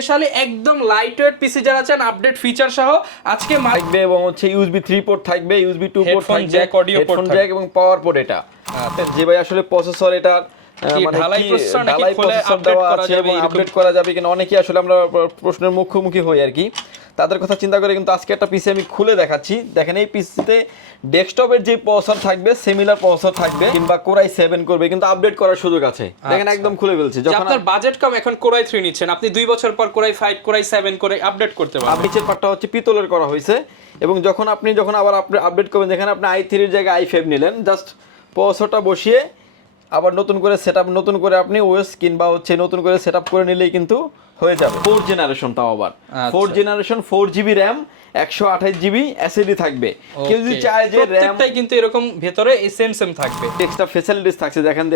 Specially একদম light weight পিসি যারা চান আপডেট ফিচার সহ আজকে থাকবে এবং হচ্ছে ইউএসবি 3 পোর্ট থাকবে, ইউএসবি 2 পোর্ট Headphone থাকবে, jack, audio port headphone Jack এবং পাওয়ার পোর্ট। এটা যে ভাই আসলে প্রসেসর এটা ঢালাই প্রসেসর নাকি খুলে আপডেট দেওয়া করা আছে যাবে এবং এরকম? আপডেট করা যাবে কিনা অনেকেই আসলে আমরা প্রশ্নের মুখোমুখি হই আর কি। তাদের কথা চিন্তা করে কিন্তু আজকে একটা পিসি আমি খুলে দেখাচ্ছি। দেখেন এই পিসিতে ডেস্কটপের যে প্রসেসর থাকবে সিমিলার প্রসেসর থাকবে, কিংবা কোরাই 7 করবে, কিন্তু আপডেট করার সুযোগ আছে। দেখেন একদম খুলে ফেলছি। যখন আপনার বাজেট কম, এখন কোরাই 3 নিচ্ছেন, আপনি 2 বছর পর কোরাই 5 কোরাই 7 করে আপডেট করতে পারবেন। নিচের পার্টটা হচ্ছে পিতলের করা হয়েছে, এবং যখন আবার আপডেট করবেন, যেখানে আপনি i3 এর জায়গায় i5 নিলেন, জাস্ট প্রসেসরটা বসিয়ে আবার নতুন করে আপনি ওএস কিংবা হচ্ছে নতুন করে সেটআপ করে নিলেই কিন্তু হয়ে যাবে। 4 জেনারেশন, তাও আবার 4 generation, 4GB RAM, 128GB SSD থাকবে। কেউ যদি চায় যে RAM প্রত্যেকটাই কিন্তু এরকম ভেতরে সেম থাকবে, এক্সট্রা ফ্যাসিলিটিস থাকছে। দেখেন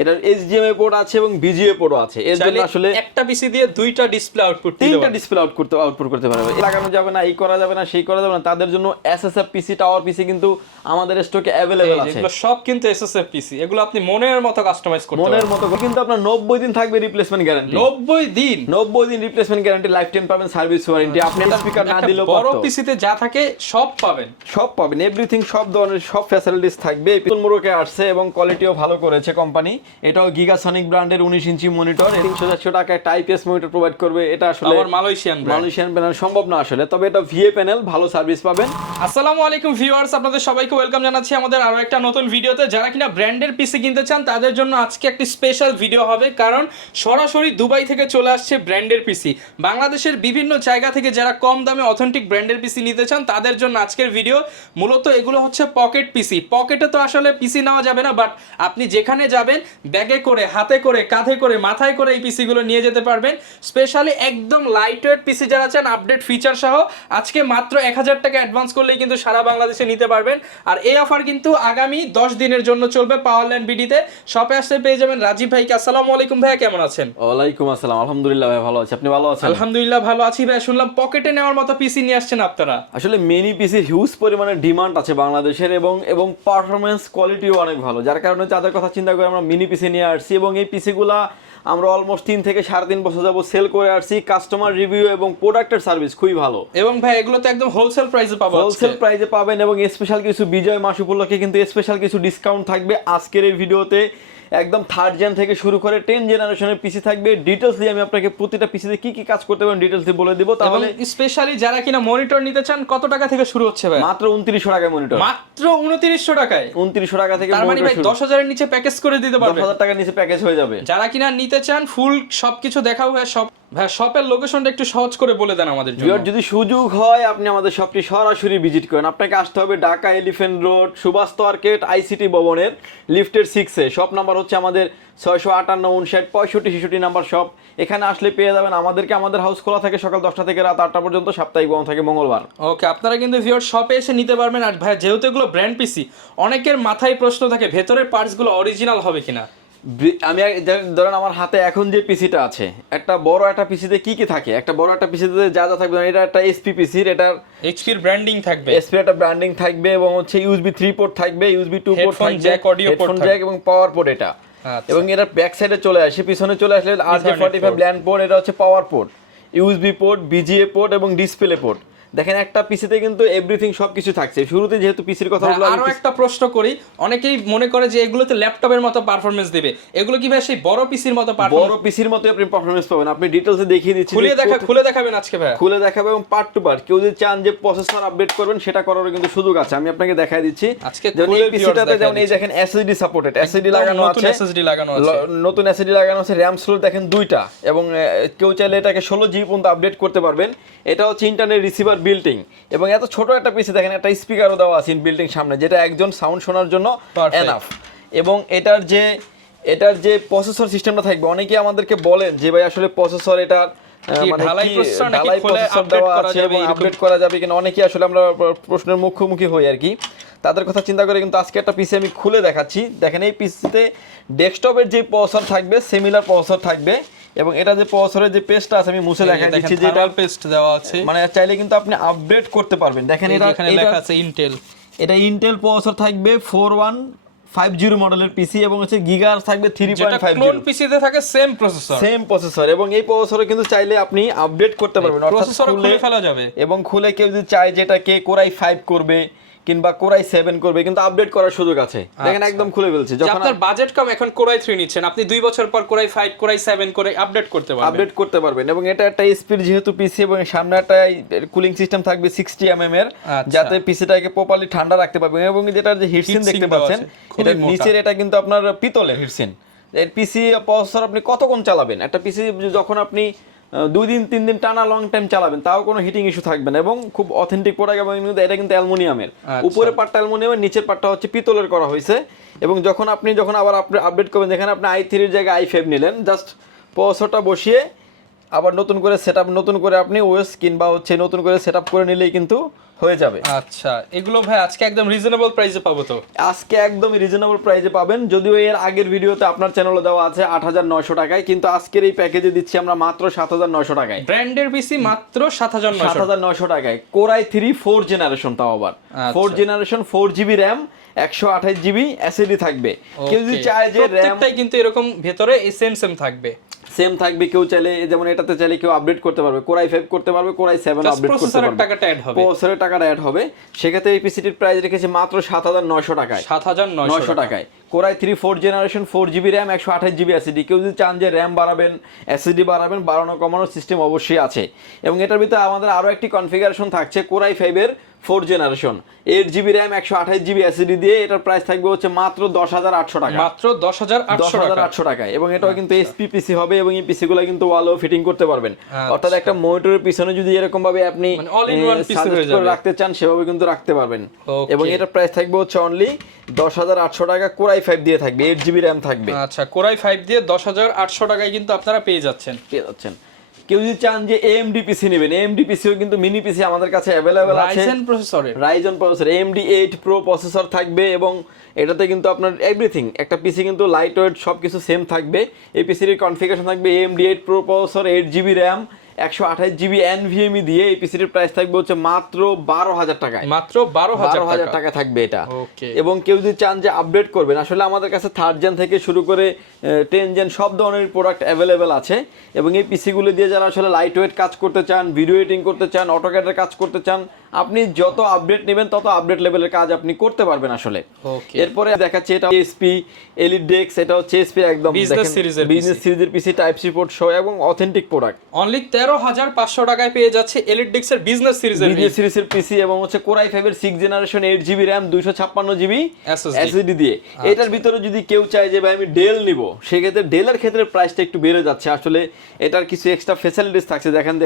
এটার HDMI পোর্ট আছে এবং VGA পোর্টও আছে। এর জন্য আসলে একটা পিসি দিয়ে দুইটা ডিসপ্লে আউটপুট, তিনটা ডিসপ্লে আউটপুট করতে পারবে। লাগানো যাবে না, এই করা যাবে না, সেই করা যাবে না, তাদের জন্য SSF পিসি, টাওয়ার পিসি কিন্তু আমাদের স্টকে अवेलेबल আছে। এগুলো সব কিন্তু SSF পিসি, এগুলো আপনি মনের মতো কাস্টমাইজ করতে পারবেন। মনের মতো কিন্তু আপনার 90 দিন থাকবে রিপ্লেসমেন্ট গ্যারান্টি। 90 দিন রিপ্লেসমেন্ট গ্যারান্টি, লাইফ টাইম পাবেন সার্ভিস ওয়ারেন্টি। আপনি স্পিকার না দিলেও বড় পিসিতে যা থাকে সব পাবেন, এভরিথিং, সব ধরনের সব ফ্যাসিলিটিস থাকবে। পিতল মোড়কে আসছে এবং কোয়ালিটিও ভালো করেছে কোম্পানি। এটাও গিগাসনিক ব্র্যান্ডের 19 ইঞ্চি মনিটর, 300-400 টাকা একটা IPS মনিটর প্রোভাইড করবে। এটা আসলে মালয়েশিয়ান প্যানেল সম্ভব না আসলে, তবে এটা VA প্যানেল, ভালো সার্ভিস পাবেন। আসসালামু আলাইকুম ভিউয়ার্স, আপনাদের সবাইকে ওয়েলকাম জানাচ্ছি আমাদের আরো একটা নতুন ভিডিওতে। যারা কিনা ব্র্যান্ডের পিসি কিনতে চান তাদের জন্য আজকে একটি স্পেশাল ভিডিও হবে, কারণ সরাসরি দুবাই থেকে চলে আসছে ব্র্যান্ডের পিসি। বাংলাদেশের বিভিন্ন জায়গা থেকে যারা কম দামে অথেন্টিক ব্র্যান্ডের পিসি নিতে চান তাদের জন্য আজকের ভিডিও। মূলত এগুলো হচ্ছে পকেট পিসি। পকেটে তো আসলে পিসি নেওয়া যাবে না, বাট আপনি যেখানে যাবেন ব্যাগে করে, হাতে করে, কাঁধে করে, মাথায় করে এই পিসিগুলো নিয়ে যেতে পারবেন। স্পেশালি একদম লাইট ওয়েট পিসি যারা চান আপডেট ফিচার সহ আজকে মাত্র 1000 টাকা অ্যাডভান্স করলেই কিন্তু সারা বাংলাদেশে নিতে পারবেন। আর এই অফার কিন্তু আগামী 10 দিনের জন্য চলবে পাওয়ারল্যান্ড বিডিতে। শপে আসতে পেয়ে যাবেন রাজীব ভাইকে। আসসালামু আলাইকুম ভাইয়া, কেমন আছেন? ওয়ালাইকুম আসসালাম, আলহামদুলিল্লাহ ভাই ভালো আছি। আপনি ভালো আছেন? আলহামদুলিল্লাহ ভালো আছি ভাই। শুনলাম পকেটে নেওয়ার মতো পিসি নিয়ে আসছেন আপনারা। আসলে মিনি পিসির হিউজ পরিমাণে ডিমান্ড আছে বাংলাদেশের, এবং পারফরমেন্স কোয়ালিটিও অনেক ভালো, যার কারণে তাদের কথা চিন্তা করে আমরা মিনি পিসি নিয়ে আসছি। এবং এই পিসিগুলা আমরা অলমোস্ট 3 থেকে 3.5 বছর যাবত সেল করে আসছি। কাস্টমার রিভিউ এবং প্রোডাক্টের সার্ভিস খুবই ভালো। এবং ভাই এগুলো তো একদম হোলসেল প্রাইসে পাবেন, এবং স্পেশাল কিছু বিজয় মাস উপলক্ষে কিন্তু স্পেশাল কিছু ডিসকাউন্ট থাকবে আজকের এই ভিডিওতে। একদম 3rd জেন থেকে শুরু করে 10 জেনারেশনের পিসি থাকবে। ডিটেইলসলি আমি আপনাকে প্রতিটা পিসিতে কি কি কাজ করতে পারেন ডিটেইলসলি বলে দিব। তাহলে স্পেশালি যারা কিনা মনিটর নিতে চান, কত টাকা থেকে শুরু হচ্ছে ভাই? মাত্র 2900 টাকায় মনিটর। মাত্র 2900 টাকায়? 2900 টাকা থেকে তার মানে ভাই 10000 এর নিচে প্যাকেজ করে দিতে পারবে। 10000 টাকার নিচে প্যাকেজ হয়ে যাবে। যারা কিনা নিতে চান ফুল সবকিছু দেখাও ভাই। শপের লোকেশনটা একটু সহজ করে বলে দেন আমাদের জন্য। যদি সুযোগ হয় আপনি আমাদের শপটি সরাসরি ভিজিট করেন, আপনাকে আসতে হবে Dhaka elephant road, Subhash market, ICT ভবনের লিফটের 6-এ। শপ নাম্বার হচ্ছে আমাদের 658-59-65-66 নাম্বার শপ। এখানে আসলে পেয়ে যাবেন আমাদেরকে। আমাদের হাউস খোলা থাকে সকাল 10টা থেকে রাত 8টা পর্যন্ত, সাপ্তাহিক বন্ধ থাকে মঙ্গলবার। ওকে, আপনারা কিন্তু ভিউয়ার শপে এসে নিতে পারবেন। আর ভাই যেহেতু এগুলো ব্র্যান্ড পিসি, অনেকের মাথায় প্রশ্ন থাকে ভেতরের পার্টসগুলো অরিজিনাল হবে কিনা। আমি ধরেন আমার হাতে এখন যে পিসিটা আছে, একটা বড় একটা পিসিতে কি কি থাকে, একটা বড় একটা পিসিতে যা যা থাকবে, এটা একটা এসপি পিসির, এটার এইচপির ব্র্যান্ডিং থাকবে, এসপি একটা ব্র্যান্ডিং থাকবে, এবং হচ্ছে ইউএসবি 3 পোর্ট থাকবে, ইউএসবি 2 পোর্ট থাকবে, জ্যাক, অডিও পোর্ট জ্যাক এবং পাওয়ার পোর্ট এটা। এবং এটার ব্যাক সাইডে চলে আসে, পিছনে চলে আসলে RJ45 ল্যান্ড পোর্ট, এটা হচ্ছে পাওয়ার port, USB port, VGA port এবং ডিসপ্লে পোর্ট। দেখেন একটা পিসিতে কিন্তু এভরিথিং সবকিছু থাকছে। শুরুতে যেহেতু পিসির কথা বললাম, আরো একটা প্রশ্ন করি, অনেকেই মনে করে যে এগুলোতে ল্যাপটপের মতো পারফরম্যান্স দিবে, এগুলো কি ভাই সেই বড় পিসির মতো বড় পিসির মতো আপনি পারফরম্যান্স পাবেন? আপনি ডিটেইলসে দেখিয়ে দিচ্ছি, খুলে দেখাবেন আজকে ভাই? খুলে দেখাবে, এবং পার্ট টু পার্ট। কেউ যদি চান যে প্রসেসর আপডেট করবেন, সেটা করারও কিন্তু সুযোগ আছে। আমি আপনাকে দেখাই দিচ্ছি। যেমন এই পিসিটাতে যেমন এই দেখেন SSD সাপোর্টেড, SSD লাগানো আছে, নতুন SSD লাগানো আছে, RAM স্লট দেখেন 2টা, এবং কেউ চাইলে এটাকে 16GB পর্যন্ত আপডেট করতে পারবেন। এটা হচ্ছে ইন্টারনেট রিসিভার বিল্টিং, এবং এত ছোট একটা পিসি দেখেন একটা স্পিকারও দেওয়া আছে বিল্ডিং সামনে, যেটা একজন সাউন্ড শোনার জন্য এনাফ। এবং এটার যে প্রসেসর সিস্টেমটা থাকবে, অনেকেই আমাদেরকে বলেন যে ভাই আসলে প্রসেসর এটা ঢালাই প্রসেসর নাকি খুলে দেওয়া আছে এবং আপডেট করা যাবে কিনা অনেকেই আসলে আমরা প্রশ্নের মুখোমুখি হই আর কি। তাদের কথা চিন্তা করে কিন্তু আজকে একটা পিসি আমি খুলে দেখাচ্ছি। দেখেন এই পিসিতে ডেস্কটপের যে প্রসেসর থাকবে সিমিলার প্রসেসর থাকবে, এবং এটা যে প্রসেসরের যে পেজটা আছে আমি মুছে দেখাই দিচ্ছি, যেটা পেস্ট দেওয়া আছে, মানে চাইলে কিন্তু আপনি আপডেট করতে পারবেন। দেখেন এটা এখানে লেখা আছে ইন্টেল, এটা ইন্টেল প্রসেসর থাকবে 50 মডেলের পিসি এবং হচ্ছে গিগাহার্টজ থাকবে যেটা ক্লোন 3.50 পিসিতে থাকে সেম প্রসেসর এবং এই প্রসেসরে কিন্তু চাইলে আপনি আপডেট করতে পারবেন, অর্থাৎ প্রসেসর খুলে ফেলা যাবে এবং খুলে কেউ যদি চায় যেটাকে কোরাই 5 করবে কিংবা কোরাই 7 করবে কিন্তু আপডেট করার সুযোগ আছে। দেখেন একদম খুলে ফেলছি। যখন আপনার বাজেট কম এখন কোরাই 3 নিচ্ছেন, আপনি 2 বছর পর কোরাই 5 কোরাই 7 করে আপডেট করতে পারবেন এবং এটা একটা স্পিড যেহেতু পিসি এবং সামনে একটা কুলিং সিস্টেম থাকবে 60 এর, যাতে পিসিটাকে প্রপারলি ঠান্ডা রাখতে পারবেন। এবং যেটা যে হিটসিন দেখতে পাচ্ছেন এটা নিচের, এটা কিন্তু আপনার পিতলের হিটসিন। এর পিসি প্রসেসর আপনি কতক্ষণ চালাবেন, একটা পিসি যখন আপনি 2 দিন 3 দিন টানা লং টাইম চালাবেন তাও কোনো হিটিং ইস্যু থাকবে না এবং খুব অথেন্টিক প্রোডাক্ট। এবং এটা কিন্তু অ্যালুমিনিয়ামের, উপরের পার্টটা অ্যালুমিনিয়ামের, নিচের পার্টটা হচ্ছে পিতলের করা হয়েছে। এবং যখন আবার আপডেট করবেন, যেখানে আপনি i3 এর জায়গায় i5 নিলেন, জাস্ট প্রসেসরটা বসিয়ে আবার নতুন করে আপনি ওএস কিংবা হচ্ছে নতুন করে সেটআপ করে নিলেই কিন্তু হয়ে যাবে। আচ্ছা, এগুলো ভাই আজকে একদম রিজনেবল প্রাইসে পাবো তো? আজকে একদমই রিজনেবল প্রাইসে পাবেন, যদিও এর আগের ভিডিওতে আপনার চ্যানেলে দেওয়া আছে 8900 টাকায়, কিন্তু আজকের এই প্যাকেজে দিচ্ছি আমরা মাত্র 7900 টাকায়। ব্র্যান্ডের পিসি মাত্র 7900 টাকায়, কোরাই 3 4 জেনারেশন, তাও আবার 4 generation, 4GB RAM, 128GB SSD থাকবে। কেউ যদি চায় যে প্রত্যেকটাই কিন্তু এরকম ভেতরে সেম থাকবে, কেউ চাইলে যেমন এটাতে চাইলে কেউ আপডেট করতে পারবে, কোরাই 5 করতে পারবে, কোরাই 7 আপডেট করতে পারবে, প্রসেসরের টাকাটা অ্যাড হবে। সেক্ষেত্রে এই পিসিটির প্রাইস রেখেছি মাত্র 7900 টাকায়। 7900 টাকায় core i 3 4 generation, 4GB RAM, 128GB SSD। কেউ যদি চান যে RAM বাড়াবেন, SSD বাড়াবেন, বাড়ানো কমানোর সিস্টেম অবশ্যই আছে। এবং এটার ভিতরে আমাদের আরো একটি কনফিগারেশন থাকছে কোরাই 5 এর 4 generation, 8GB RAM, 128GB SSD দিয়ে। এটার প্রাইস থাকবে হচ্ছে মাত্র 10800 টাকা, মাত্র 10800 টাকায়। এবং এটাও কিন্তু এসপি পিসি হবে এবং এই পিসি গুলো কিন্তু ওয়ালও ফিটিং করতে পারবেন। অর্থাৎ একটা মনিটরের পিছনে যদি এরকম ভাবে আপনি অল ইন ওয়ান পিসি হয়ে যাবে রাখতে চান, সেভাবে কিন্তু রাখতে পারবেন। এবং এটার প্রাইস থাকবে হচ্ছে অনলি 10800 টাকা, কোরাই 5 দিয়ে থাকবে, 8GB RAM থাকবে। আচ্ছা, কোরাই 5 দিয়ে 10800 টাকায় কিন্তু আপনারা পেয়ে যাচ্ছেন। কেউ যদি চান যে AMD পিসি নেবেন, AMD পিসিও কিন্তু মিনি পিসি আমাদের কাছে अवेलेबल আছে। Ryzen processor AMD 8 Pro processor থাকবে এবং এটাতে কিন্তু আপনার এভরিথিং, একটা পিসি কিন্তু লাইট ওয়েট সবকিছু সেম থাকবে। এই পিসির কনফিগারেশন থাকবে AMD 8 Pro processor, 8GB RAM, 128GB NVMe দিয়ে। এই পিসির প্রাইস থাকবে হচ্ছে মাত্র 12000 টাকায়, মাত্র 12000 টাকা থাকবে এটা। এবং কেউ যদি চান যে আপডেট করবেন, আসলে আমাদের কাছে 3rd জেন থেকে শুরু করে 10 জেন সব ধরনের প্রোডাক্ট অ্যাভেলেবেল আছে। এবং এই পিসিগুলো দিয়ে যারা আসলে লাইট ওয়েট কাজ করতে চান, ভিডিও এডিটিং করতে চান, অটোক্যাডের কাজ করতে চান, আপনি যত আপডেট নেবেন তত আপডেট লেভেলের কাজ আপনি করতে পারবেন আসলে। এরপরে দেখাচ্ছি এটা এসপি এলিট ডেক্স, এটা হচ্ছে এসপি একদম বিজনেস সিরিজের পিসি, টাইপ সি পোর্ট সহ এবং অথেন্টিক প্রোডাক্ট। অনলি 13500 টাকায় পেয়ে যাচ্ছে এলিট ডেক্সের বিজনেস সিরিজের পিসি এবং হচ্ছে কোরাই 5 এর 6 generation, 8GB RAM, 256GB SSD দিয়ে। এটার ভিতরে যদি কেউ চায় যে ভাই আমি ডেল নিব, সেক্ষেত্রে ডেলের ক্ষেত্রে প্রাইসটা একটু বেড়ে যাচ্ছে। আসলে এটার কিছু এক্সট্রা ফ্যাসিলিটিস থাকছে, দেখেন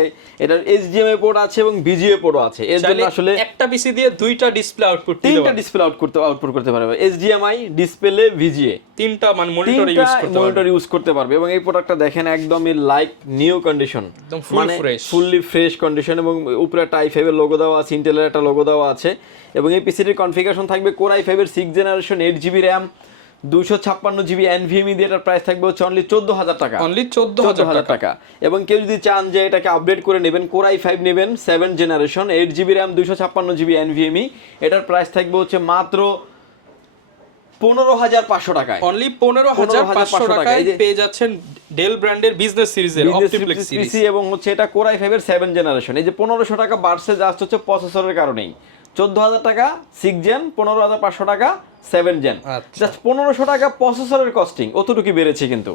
এটার HDMI পোর্ট আছে এবং VGA পোর্টও আছে। এর জন্য আসলে একটা পিসি দিয়ে দুইটা ডিসপ্লে আউটপুট, তিনটা ডিসপ্লে আউটপুট করতে পারবে, HDMI, ডিসপ্লে, VGA, তিনটা মানে মনিটর ইউজ করতে পারবে। এবং এই প্রোডাক্টটা দেখেন একদমই লাইক নিউ কন্ডিশন, মানে ফুললি ফ্রেশ কন্ডিশন। এবং উপরে একটা i5 এর লোগো দেওয়া আছে, ইন্টেলের একটা লোগো দেওয়া আছে। এবং এই পিসিটির কনফিগারেশন থাকবে কোরাই 5 এর 6 generation, 8GB RAM, 256GB NVMe দিয়ে। এটার প্রাইস থাকবে হচ্ছে অনলি 14000 টাকা, অনলি 14000 টাকা। এবং কেউ যদি চান যে এটাকে আপডেট করে নেবেন, কোরাই 5 নেবেন 7 generation, 8GB RAM, 256GB NVMe, এটার প্রাইস থাকবে হচ্ছে মাত্র 15500 টাকায়, অনলি 15500 টাকায় পেয়ে যাচ্ছেন ডেল ব্র্যান্ডের বিজনেস সিরিজের অপটিপ্লেক্স পিসি। এবং হচ্ছে এটা কোরাই 5 এর 7 জেনারেশন। এই যে 1500 টাকা বাড়ছে জাস্ট হচ্ছে প্রসেসরের কারণেই। 14000 টাকা 6 জেন, 15500 টাকা 7 জেন, জাস্ট 1500 টাকা প্রসেসরের কস্টিং, অতটুকু বেড়েছে। কিন্তু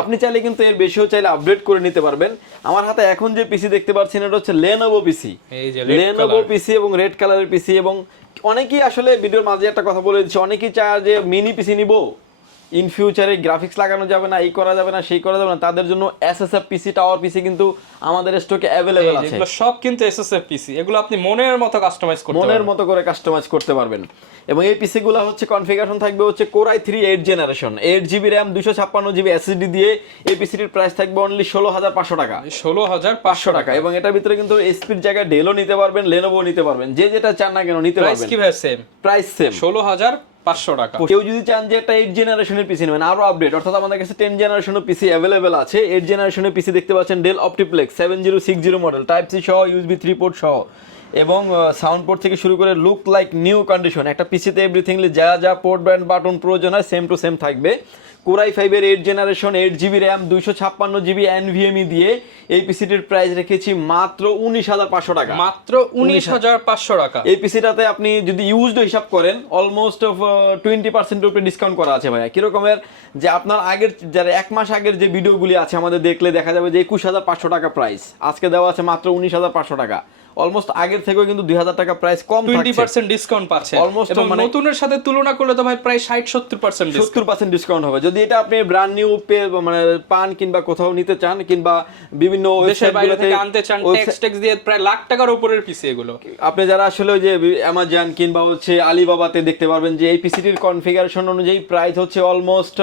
আপনি চাইলে কিন্তু এর বেশিও চাইলে আপডেট করে নিতে পারবেন। আমার হাতে এখন যে পিসি দেখতে পাচ্ছেন এটা হচ্ছে লেনোভো পিসি, লেনোভো পিসি এবং রেড কালারের পিসি। এবং অনেকেই আসলে ভিডিওর মাঝে একটা কথা বলে দিচ্ছে, অনেকেই চায় যে মিনি পিসি নিব, ইন ফিউচারে গ্রাফিক্স লাগানো যাবে না, এই করা যাবে না, সেই করা যাবে না, তাদের জন্য এসএসএফ পিসি, টাওয়ার পিসি কিন্তু আমাদের স্টকে अवेलेबल আছে। এগুলো সব কিন্তু এসএসএফ পিসি, এগুলো আপনি মনের মতো কাস্টমাইজ করতে পারবেন, মনের মতো করে কাস্টমাইজ করতে পারবেন। এবং এই পিসি গুলো হচ্ছে কনফিগারেশন থাকবে হচ্ছে core i 3 8 generation, 8GB RAM, 256GB SSD দিয়ে। এই পিসিটির প্রাইস থাকবে অনলি 16500 টাকা, 16500 টাকা। এবং এটার ভিতরে কিন্তু এসপির জায়গায় ডেলও নিতে পারবেন, লেনোভো নিতে পারবেন, যে যেটা চান না কেন নিতে পারবেন। প্রাইস কি ভাই সেম? প্রাইস সেম, 16500 টাকা। কেউ যদি চান যে একটা 8 জেনারেশনের পিসি নেবেন আরো আপডেট, অর্থাৎ আমাদের কাছে 10 জেনারেশনের পিসি अवेलेबल আছে। 8 জেনারেশনের পিসি দেখতে পাচ্ছেন Dell OptiPlex 7060 model, type C সহ, USB 3 পোর্ট সহ। এবং সাউন্ড পোর্ট থেকে শুরু করে লুক লাইক নিউ কন্ডিশন, একটা পিসিতে এভরিথিংলি যা যা পোর্ট ব্যান্ড বাটন প্রয়োজন হয় সেম টু সেম থাকবে। কোরাই 5-এর 8 generation 8GB RAM 256GB NVMe দিয়ে এই পিসিটির প্রাইস রেখেছি মাত্র 19,500 টাকা। মাত্র 19,500 টাকা। এই পিসিটাতে আপনি যদি ইউজড হিসাব করেন অলমোস্ট 20% উপরে ডিসকাউন্ট করা আছে ভাইয়া। কিরকমের যে আপনার আগের যারা 1 মাস আগের যে ভিডিওগুলি আছে আমাদের দেখলে দেখা যাবে যে 21,500 টাকা প্রাইস, আজকে দেওয়া আছে মাত্র 19,500 টাকা। অলমোস্ট আগের থেকেও কিন্তু 2,000 টাকা প্রাইস কম থাকছে, 20% ডিসকাউন্ট পাচ্ছে অলমোস্ট। এবং নতুনের সাথে তুলনা করলে তো ভাই প্রায় 60-70% ডিসকাউন্ট, 70% ডিসকাউন্ট হবে। যদি এটা আপনি ব্র্যান্ড নিউ মানে পান কিংবা কোথাও নিতে চান কিংবা বিভিন্ন দেশের বাইরে থেকে আনতে চান, ট্যাক্স দিয়ে প্রায় লাখ টাকার উপরের পিসি এগুলো। আপনি যারা আসলে ওই যে অ্যামাজন কিংবা হচ্ছে আলিবাবাতে দেখতে পারবেন যে এই পিসিটির কনফিগারেশন অনুযায়ী প্রাইস হচ্ছে অলমোস্ট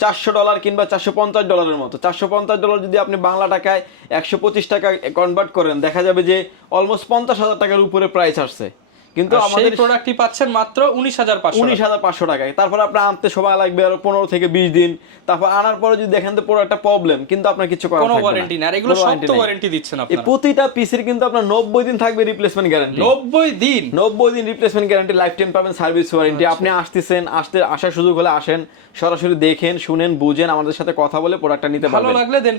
$400 কিংবা $450 মতো। $450 যদি আপনি বাংলা টাকায় 125 টাকা কনভার্ট করেন দেখা যাবে যে অলমোস্ট 50,000 টাকার উপরে প্রাইস আসছে। কিন্তু আমাদের প্রোডাক্টই পাচ্ছেন মাত্র 19,500 টাকায়। তারপর আপনার আনতে সময় লাগবে আরো 15 থেকে 20 দিন। তারপর আনার পরে যদি দেখেন তো পুরোটা প্রবলেম, কিন্তু আপনার কিছু করার থাকবে না, কোনো ওয়ারেন্টি না। আর এগুলো সব তো ওয়ারেন্টি দিচ্ছেন আপনারা। এই প্রতিটা পিসির কিন্তু আপনার 90 দিন থাকবে রিপ্লেসমেন্ট গ্যারান্টি। 90 দিন রিপ্লেসমেন্ট গ্যারান্টি, লাইফ টাইম পাবেন সার্ভিস ওয়ারেন্টি। আপনি আসার সুযোগ হলে আসেন, সরাসরি দেখেন, শুনেন, বুঝেন, আমাদের সাথে কথা বলে প্রোডাক্টটা নিতে পারবেন। ভালো লাগলে দেন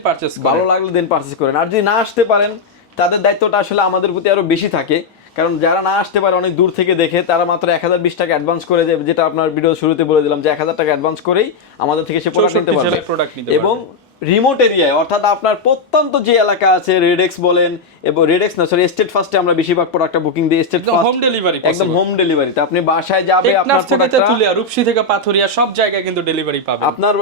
পারচেজ করেন। আর যদি না আসতে পারেন তাদের দায়িত্বটা আসলে আমাদের প্রতি আরো বেশি থাকে, কারণ যারা না আসতে পারে অনেক দূর থেকে দেখে তারা মাত্র 1,020 টাকা অ্যাডভান্স করে, যেটা আপনার ভিডিও শুরুতে বলে দিলাম যে 1,000 টাকা অ্যাডভান্স করেই আমাদের থেকে সে প্রোডাক্ট নিতে পারবে। এবং রিমোট এরিয়ায় অর্থাৎ আপনার প্রত্যন্ত যে এলাকা আছে, রেডেক্স বলেন এবং স্টেট ফার্স্টে আমরা বেশিরভাগ প্রোডাক্টটা বুকিং দিই, স্টেট ফার্স্ট হোম ডেলিভারি, একদম হোম ডেলিভারিতে আপনি বাসায় যাবে, আপনার প্রোডাক্টটা তুলিয়া রূপসী থেকে পাথরিয়া সব জায়গায় কিন্তু ডেলিভারি পাবেন। আপনার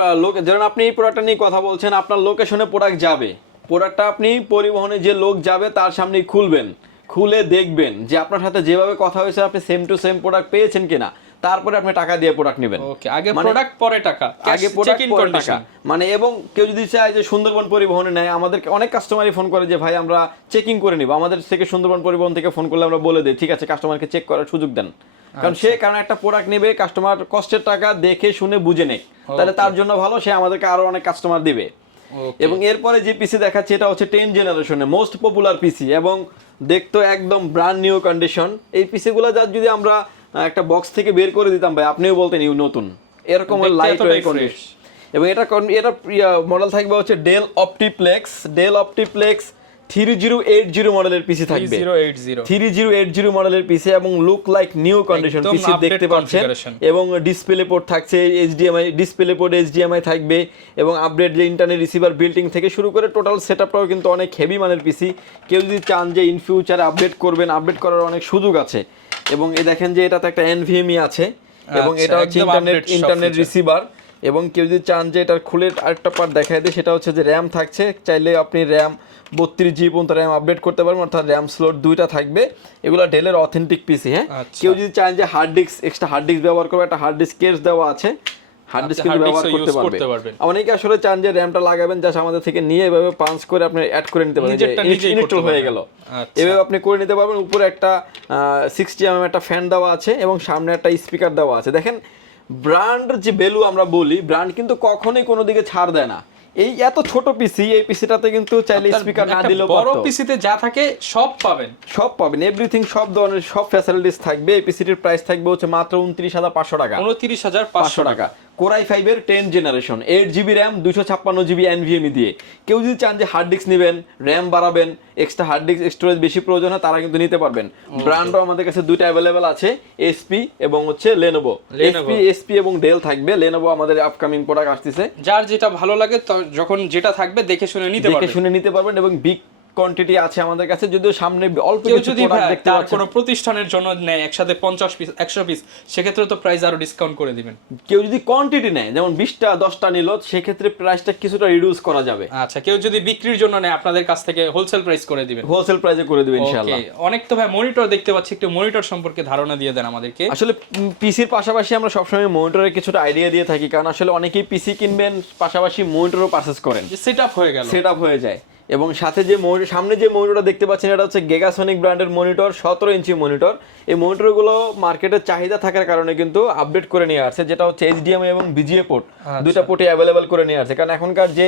যেমন আপনি এই প্রোডাক্টটা নিয়ে কথা বলছেন, আপনার লোকেশনে প্রোডাক্ট যাবে, প্রোডাক্টটা আপনি পরিবহনে যে লোক যাবে তার সামনেই খুলবেন, খুলে দেখবেন যে আপনার সাথে যেভাবে কথা হয়েছে আপনি সেম টু সেম প্রোডাক্ট পেয়েছেন কিনা, তারপরে আপনি টাকা দিয়ে প্রোডাক্ট নেবেন। ওকে, আগে প্রোডাক্ট পরে টাকা, আগে প্রোডাক্ট পরে টাকা। মানে এবং কেউ যদি চায় যে সুন্দরবন পরিবহনে নেয়, আমাদের অনেক কাস্টমারই ফোন করে যে ভাই আমরা চেকিং করে নিব, আমাদের থেকে সুন্দরবন পরিবহন থেকে ফোন করলে আমরা বলে দিই ঠিক আছে, কাস্টমারকে চেক করার সুযোগ দেন। কারণ একটা প্রোডাক্ট নেবে, কাস্টমার কষ্টের টাকা দেখে শুনে বুঝে নেয়, তাহলে তার জন্য ভালো, সে আমাদেরকে আরো অনেক কাস্টমার দিবে। এবং এরপরে যে পিসি দেখাচ্ছে এটা হচ্ছে 10 জেনারেশনের মোস্ট পপুলার পিসি এবং দেখতো একদম ব্র্যান্ড নিউ কন্ডিশন। এই পিসিগুলো যদি আমরা একটা বক্স থেকে বের করে দিতাম ভাই, আপনিও বলতেন নতুন, এরকম লাইট ওয়েট কন্ডিশন। এবং এটা মডেল থাকবে হচ্ছে ডেল অপটিপ্লেক্স 3080 মডেলের পিসি থাকবে, 3080 মডেলের পিসি এবং লুক লাইক নিউ কন্ডিশন পিসি দেখতে পাচ্ছেন। এবং ডিসপ্লে পোর্ট থাকছে, HDMI থাকবে এবং আপডেট যে ইন্টারনেট রিসিভার বিল্ডিং থেকে শুরু করে টোটাল সেটআপটাও কিন্তু অনেক হেভি মানের পিসি। কেউ যদি চান যে ইন ফিউচারে আপডেট করবেন, আপডেট করার অনেক সুযোগ আছে। এবং দেখেন যে এটাতে একটা NVMe আছে এবং এটা হচ্ছে ইন্টারনেট রিসিভার। এবং কেউ যদি চান যে এটার খুলে আরেকটা পার্ট দেখায় দেয়, সেটা হচ্ছে যে র্যাম থাকছে, চাইলে আপনি র্যাম 32GB পর্যন্ত র্যাম আপডেট করতে পারবেন, অর্থাৎ র্যাম স্লট 2টা থাকবে। এগুলো ডেলের অথেন্টিক পিসি। হ্যাঁ, কেউ যদি চান যে এক্সট্রা হার্ড ডিস্ক ব্যবহার করবে, একটা হার্ড ডিস্ক কেস দেওয়া আছে, হার্ড ডিস্ক কিন্তু ব্যবহার করতে পারবে। অনেকে আসলে চান যে র্যামটা লাগাবেন, জাস্ট আমাদের থেকে নিয়ে এভাবে পাঞ্চ করে আপনি অ্যাড করে নিতে পারবেন, ইনস্টল হয়ে গেল, এভাবে আপনি করে নিতে পারবেন। উপরে একটা 60mm একটা ফ্যান দেওয়া আছে এবং সামনে একটা স্পিকার দেওয়া আছে। দেখেন ব্র্যান্ড যে ভ্যালু আমরা বলি, ব্র্যান্ড কিন্তু কখনোই কোনো দিকে ছাড় দেয় না। এই এত ছোট পিসি, এই পিসিটাতে কিন্তু চাইলে স্পিকার না দিলেও বড় পিসিতে যা থাকে সব পাবেন, এভরিথিং, সব ধরনের সব ফ্যাসিলিটিস থাকবে। এই পিসিটির প্রাইস থাকবে হচ্ছে মাত্র 29,500 টাকা, 29,500 টাকা। কোরাই 5-এর 10 generation 8GB RAM 256GB NVMe দিয়ে। কেউ যদি চান যে হার্ড ডিস্ক নেবেন, র্যাম বাড়াবেন, এক্সট্রা হার্ড ডিস্ক স্টোরেজ বেশি প্রয়োজন হয়, তারা কিন্তু নিতে পারবেন। ব্র্যান্ডও আমাদের কাছে দুইটা অ্যাভেলেবেল আছে, HP এবং হচ্ছে লেনোভো। HP এবং ডেল থাকবে, লেনোভো আমাদের আপকামিং প্রোডাক্ট আসতেছে। যার যেটা ভালো লাগে যখন যেটা থাকবে দেখে শুনে নিতে পারবেন এবং বিগ কোয়ান্টিটি আছে আমাদের কাছে। যদিও সামনে অল্প কিছু প্রোডাক্ট দেখতে পাচ্ছেন, কোনো প্রতিষ্ঠানের জন্য নেয় একসাথে 50 পিস 100 পিস, সেক্ষেত্রে তো প্রাইস আরো ডিসকাউন্ট করে দিবেন। কেউ যদি কোয়ান্টিটি নেয়, যেমন 20টা 10টা নিল, সেক্ষেত্রে প্রাইসটা কিছুটা রিডিউস করা যাবে। আচ্ছা, কেউ যদি বিক্রির জন্য নেয় আপনাদের কাছ থেকে হোলসেল প্রাইস করে দিবেন, হোলসেল প্রাইসে করে দিবেন ইনশাআল্লাহ। অনেক তো ভাই মনিটর দেখতে পাচ্ছি, একটু মনিটর সম্পর্কে ধারণা দিয়ে দেন আমাদেরকে। আসলে পিসির পাশাপাশি আমরা সবসময় মনিটরের কিছুটা আইডিয়া দিয়ে থাকি, কারণ আসলে অনেকেই পিসি কিনবেন পাশাপাশি মনিটরও পারচেজ করেন, সেটআপ হয়ে যায়। এবং সাথে যে সামনে যে মনিটরটা দেখতে পাচ্ছেন এটা হচ্ছে গিগাসনিক ব্র্যান্ডের মনিটর, 17 ইঞ্চি মনিটর। এই মনিটরগুলো মার্কেটে চাহিদা থাকার কারণে কিন্তু আপডেট করে নিয়ে আসছে, যেটা হচ্ছে HDMI এবং VGA পোর্ট, দুইটা পোর্টে অ্যাভেলেবেল করে নিয়ে আসছে। কারণ এখনকার যে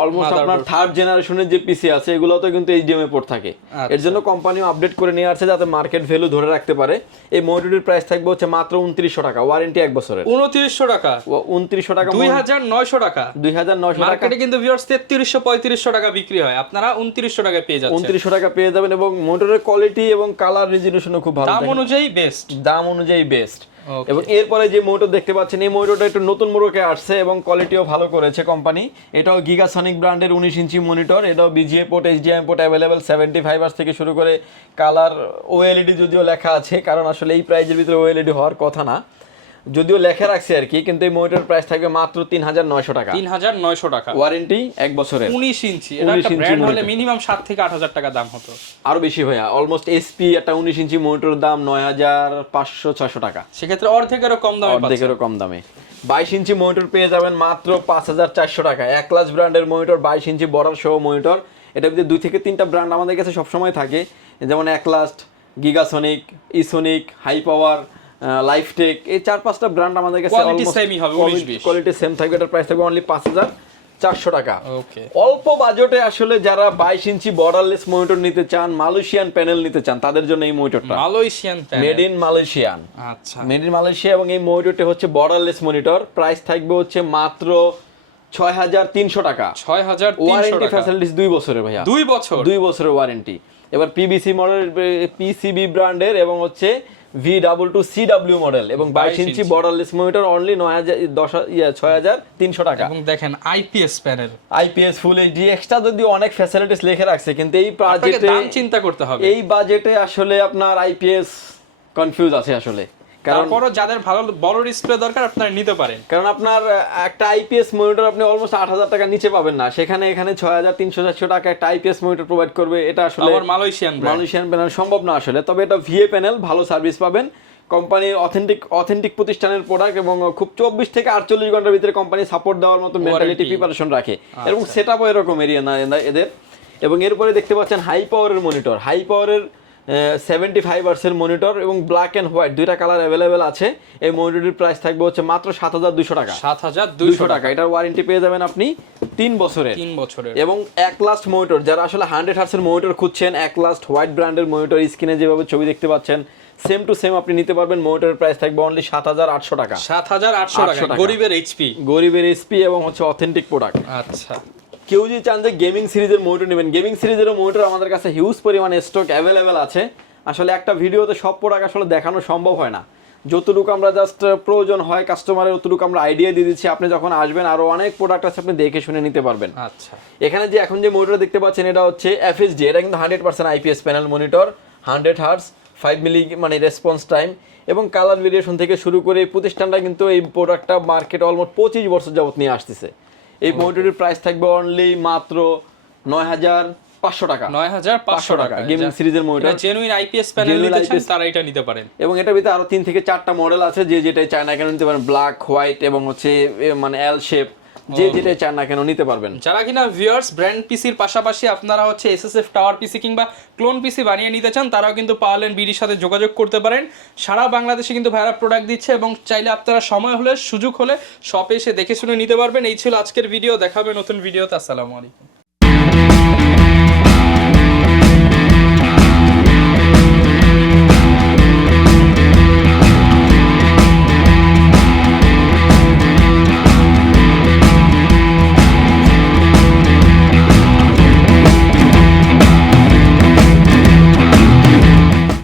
অলমোস্ট আপনার থার্ড জেনারেশনের যে পিসি আছে এগুলো তো কিন্তু এইচডিএমআই পোর্ট থাকে। এর জন্য কোম্পানিও আপডেট করে নিয়ে আসছে যাতে মার্কেট ভ্যালু ধরে রাখতে পারে। এই মনিটরের প্রাইস থাকবে হচ্ছে মাত্র 2900 টাকা, ওয়ারেন্টি 1 বছরের। 2900 টাকা, 2900 টাকা, 2900 টাকা, 2900 টাকা। মার্কেটে কিন্তু ভিউয়ার্স 3300-3500 টাকা বিক্রি হয়, আপনারা 2900 টাকায় পেয়ে যাচ্ছেন। 2900 টাকা পেয়ে যাবেন এবং মনিটরের কোয়ালিটি এবং কালার রেজোলিউশনও খুব ভালো, দাম অনুযায়ী বেস্ট, দাম অনুযায়ী বেস্ট। এবং এরপরে যে মনিটর দেখতে পাচ্ছেন এই মনিটরটা একটু নতুন মোড়কে আসছে এবং কোয়ালিটিও ভালো করেছে কোম্পানি। এটাও গিগাসনিক ব্র্যান্ডের 19 ইঞ্চি মনিটর। এটাও VGA port, HDMI port available, 75 Hz থেকে শুরু করে কালার ওএলইডি যদিও লেখা আছে, কারণ আসলে এই প্রাইজের ভিতরে ওএলইডি হওয়ার কথা না, যদিও লেখা রাখছে আর কি, কিন্তু এই মনিটর প্রাইস থাকবে মাত্র 3900 টাকা, 3900 টাকা, ওয়ারেন্টি 1 বছরের। 19 ইঞ্চি, এটা একটা ব্র্যান্ড হলে মিনিমাম 7 থেকে 8000 টাকা দাম হতো, আরো বেশি ভাইয়া। অলমোস্ট এসপি একটা 19 ইঞ্চি মনিটর দাম 9500-600 টাকা, সেক্ষেত্রে অর্ধেকেরও কম দামে, অর্ধেকেরও কম দামে। 22 ইঞ্চি মনিটর পেয়ে যাবেন মাত্র 5400 টাকা, একলাস ব্র্যান্ডের মনিটর, 22 ইঞ্চি বর্ডার সহ মনিটর। এটার ভিতরে 2 থেকে 3টা ব্র্যান্ড আমাদের কাছে সবসময় থাকে, যেমন একলাস, গিগাসনিক, ইসোনিক, হাই পাওয়ার, লাইফটেক, এই 4-5টা ব্র্যান্ড আমাদের কাছে কোয়ালিটি সেমই হবে, 19-20 কোয়ালিটি সেম থাকবে। এটার প্রাইস থাকবে অনলি 5400 টাকা। ওকে, অল্প বাজেটে আসলে যারা 22 ইঞ্চি বর্ডারলেস মনিটর নিতে চান, মালয়েশিয়ান প্যানেল নিতে চান, তাদের জন্য এই মনিটরটা, Malaysian panel, made in Malaysian. আচ্ছা, মেড ইন মালয়েশিয়া। এবং এই মনিটরটা হচ্ছে বর্ডারলেস মনিটর, প্রাইস থাকবে হচ্ছে মাত্র 6300 টাকা, 6300 ওয়ারেন্টি টাকা, ফ্যাসিলিটিস 2 বছরের ভাইয়া, 2 বছর, 2 বছরের ওয়ারেন্টি। এবার পিবিসি মডেল, পিসিবি ব্র্যান্ডের এবং হচ্ছে V22CW মডেল এবং 22 ইঞ্চি বর্ডারলেস মনিটর অনলি 6300 টাকা। এবং দেখেন IPS panel, IPS full HD, extra যদি অনেক ফ্যাসিলিটিস লিখে রাখছে, কিন্তু এই বাজেটে, দাম চিন্তা করতে হবে, এই বাজেটে আসলে আপনার আইপিএস কনফিউজ আছে আসলে। কারণ তারপরও যাদের ভালো বড় ডিসপ্লে দরকার আপনারা নিতে পারেন, কারণ আপনার একটা আইপিএস মনিটর আপনি অলমোস্ট 8000 টাকা নিচে পাবেন না, সেখানে এখানে 6300-400 টাকা একটা আইপিএস মনিটর প্রোভাইড করবে, এটা আসলে মালয়েশিয়ান প্যানেল সম্ভব না আসলে। তবে এটা ভিএ প্যানেল, ভালো সার্ভিস পাবেন, কোম্পানির অথেন্টিক প্রতিষ্ঠানের প্রোডাক্ট এবং খুব 24 থেকে 48 ঘন্টার ভিতরে কোম্পানি সাপোর্ট দেওয়ার মতো মেন্টালিটি প্রিপারেশন রাখে এবং সেটআপও এরকম এরিয়া না এদের। এবং এরপরে দেখতে পাচ্ছেন হাই পাওয়ারের মনিটর, হাই পাওয়ারের 75 Hz এর মনিটর এবং ব্ল্যাক এন্ড হোয়াইট 2টা কালার অ্যাভেলেবেল আছে। এই মনিটরের প্রাইস থাকবে হচ্ছে মাত্র 7200 টাকা, 7200 টাকা। এটার ওয়ারেন্টি পেয়ে যাবেন আপনি 3 বছরের। এবং এক লাস্ট মনিটর, যারা আসলে 100 Hz এর মনিটর খুঁজছেন, এক লাস্ট হোয়াইট ব্র্যান্ডের মনিটর, স্ক্রিনে যেভাবে ছবি দেখতে পাচ্ছেন সেম টু সেম আপনি নিতে পারবেন। মনিটরের প্রাইস থাকবে অনলি 7800 টাকা, 7800 টাকা, গরিবের এইচপি এবং হচ্ছে অথেন্টিক প্রোডাক্ট। আচ্ছা, কেউ যদি চান যে গেমিং সিরিজের মনিটর নেবেন, গেমিং সিরিজেরও মনিটর আমাদের কাছে হিউজ পরিমাণে স্টক অ্যাভেলেবেল আছে। আসলে একটা ভিডিওতে সব প্রোডাক্ট আসলে দেখানো সম্ভব হয় না, যতটুকু আমরা জাস্ট প্রয়োজন হয় কাস্টমারের ততটুকু আমরা আইডিয়া দিয়ে দিচ্ছি। আপনি যখন আসবেন আরো অনেক প্রোডাক্ট আছে, আপনি দেখে শুনে নিতে পারবেন। আচ্ছা, এখানে যে এখন যে মনিটর দেখতে পাচ্ছেন এটা হচ্ছে এফএসডি, এটা কিন্তু 100% আইপিএস প্যানেল মনিটর, 100 Hz, 5 মিলি মানে রেসপন্স টাইম এবং কালার ভেরিয়েশন থেকে শুরু করে এই প্রতিষ্ঠানটা কিন্তু এই প্রোডাক্টটা মার্কেট অলমোস্ট 25 বছর যাবত নিয়ে আসতেছে। এই মনিটরের প্রাইস থাকবে অনলি মাত্র 9500 টাকা, 9500 টাকা। গেমিং সিরিজের মনিটর, জেনুইন আইপিএস প্যানেল নিতে চান তারা এটা নিতে পারেন। এবং এটার ভিতরে আরো 3 থেকে 4টা মডেল আছে, যে যেটাই চায় না কেন নিতে পারেন, ব্ল্যাক, হোয়াইট এবং হচ্ছে মানে এল শেপ, যে যেটাই চান না কেন নিতে পারবেন। যারা কিনা ভিউয়ার্স ব্র্যান্ড পিসির পাশাপাশি আপনারা হচ্ছে এসএসএফ টাওয়ার পিসি কিংবা ক্লোন পিসি বানিয়ে নিতে চান, তারাও কিন্তু পাওয়ারল্যান্ড বিডির সাথে যোগাযোগ করতে পারেন। সারা বাংলাদেশে কিন্তু ভাইরা প্রোডাক্ট দিচ্ছে এবং চাইলে আপনারা সময় হলে, সুযোগ হলে শপে এসে দেখে শুনে নিতে পারবেন। এই ছিল আজকের ভিডিও, দেখাবে নতুন ভিডিওতে। আসসালামু আলাইকুম।